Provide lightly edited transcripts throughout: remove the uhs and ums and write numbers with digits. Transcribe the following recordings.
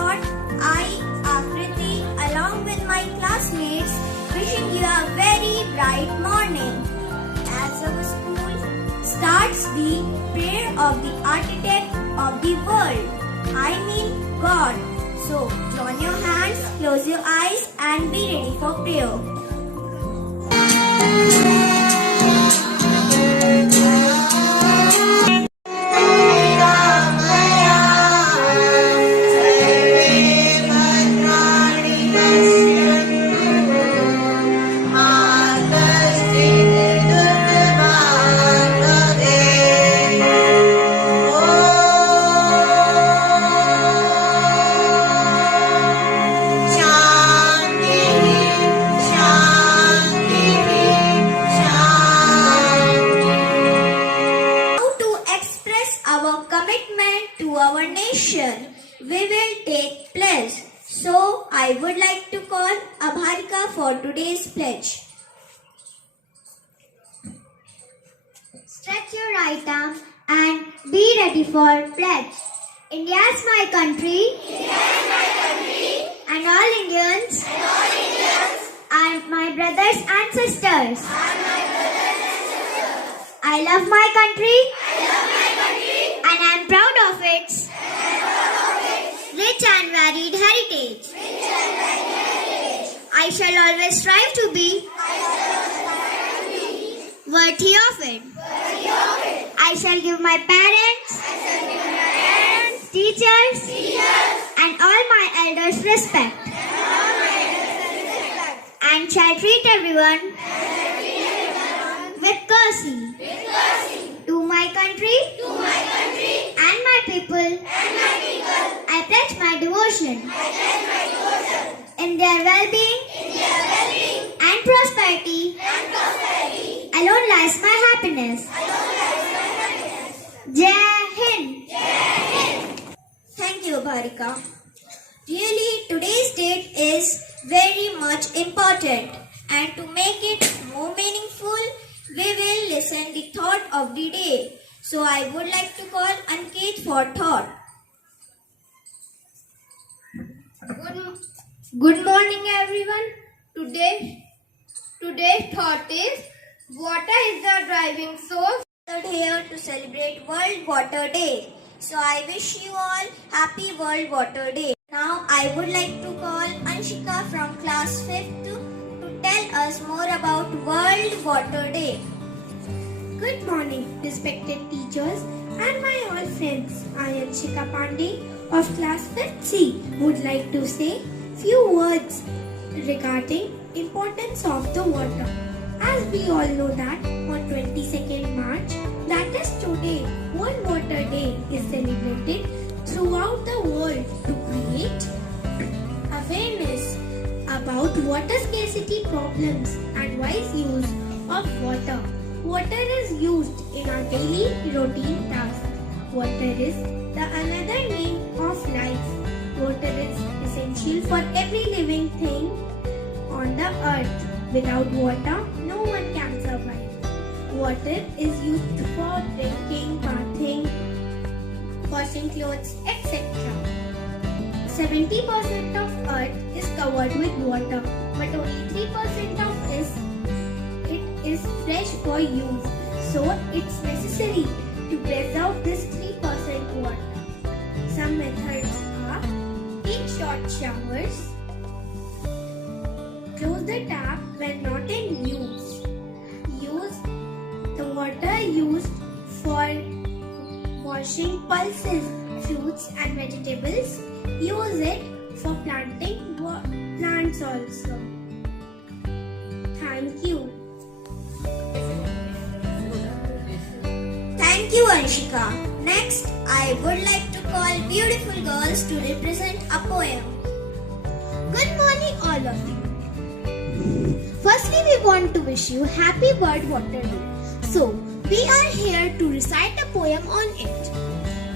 thought I, Akriti, along with my classmates, wishing you a very bright morning. As our school starts the prayer of the architect of the world, I mean God. So, join your hands, close your eyes and be ready for prayer. To our nation, we will take pledge. So, I would like to call Abharika for today's pledge. Stretch your right arm and be ready for pledge. India is my country. And all Indians, are my brothers and sisters. I love my country. And I am proud of its rich and varied heritage. I shall always strive to be worthy of it. I shall give my parents, teachers, and all my elders respect. And shall treat everyone with courtesy. To my country, and my people, I pledge my devotion. In their well-being, and prosperity, alone lies my happiness. Jai Hind. Thank you, Bharika. Really, today's date is very much important, and to make it more meaningful, we will listen the thought of the day. So I would like to call Ankit for thought. Good morning everyone. Today's thought is water is the driving source. Here to celebrate World Water Day. So I wish you all happy World Water Day. Now I would like to call Anshika from class 5th to tell us more about World Water Day. Good morning, respected teachers and my all friends. I am Shika Pandey of class 5th C. Would like to say few words regarding importance of the water. As we all know that on 22nd March, that is today, World Water Day is celebrated throughout the world to create awareness about water scarcity problems and wise use of water. Water is used in our daily routine tasks. Water is the another name of life. Water is essential for every living thing on the earth. Without water, no one can survive. Water is used for drinking, bathing, washing clothes, etc. 70% of earth is covered with water, but only 3% of it is fresh for use. So it's necessary to preserve this 3% water. Some methods are: take short showers, close the tap when not in use, use the water used for washing pulses, fruits and vegetables, use it for planting plants also. Thank you. Thank you, Anshika. Next, I would like to call beautiful girls to represent a poem. Good morning, all of you. Firstly, we want to wish you Happy World Water Day. So, we are here to recite a poem on it.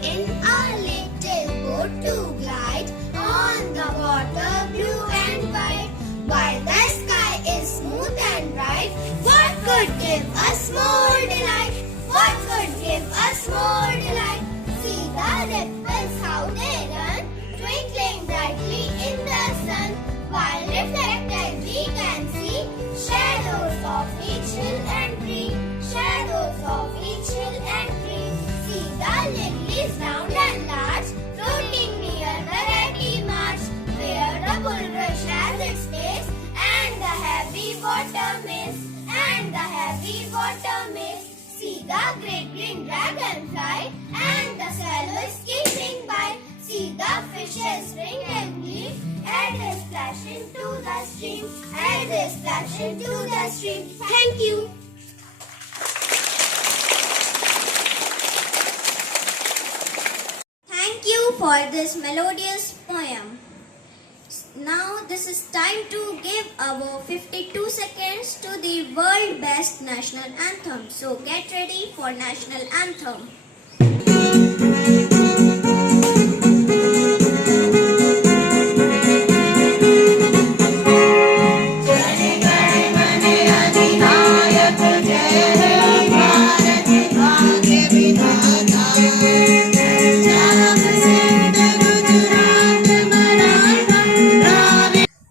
In our little boat to glide on the water blue and white, while the sky is smooth and bright, what could give us more delight? What could give us more delight? See the ripples how they run, twinkling bright. the great green dragonfly, and the swallow is skipping by. See the fishes spring and leap, and they splash into the stream, and they splash into the stream. Thank you. Thank you for this melodious poem. Now this is time to give our 52 seconds to the world best national anthem. So get ready for national anthem.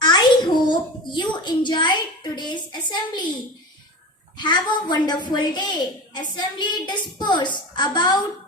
I hope you enjoyed today's assembly. Have a wonderful day. Assembly dispersed about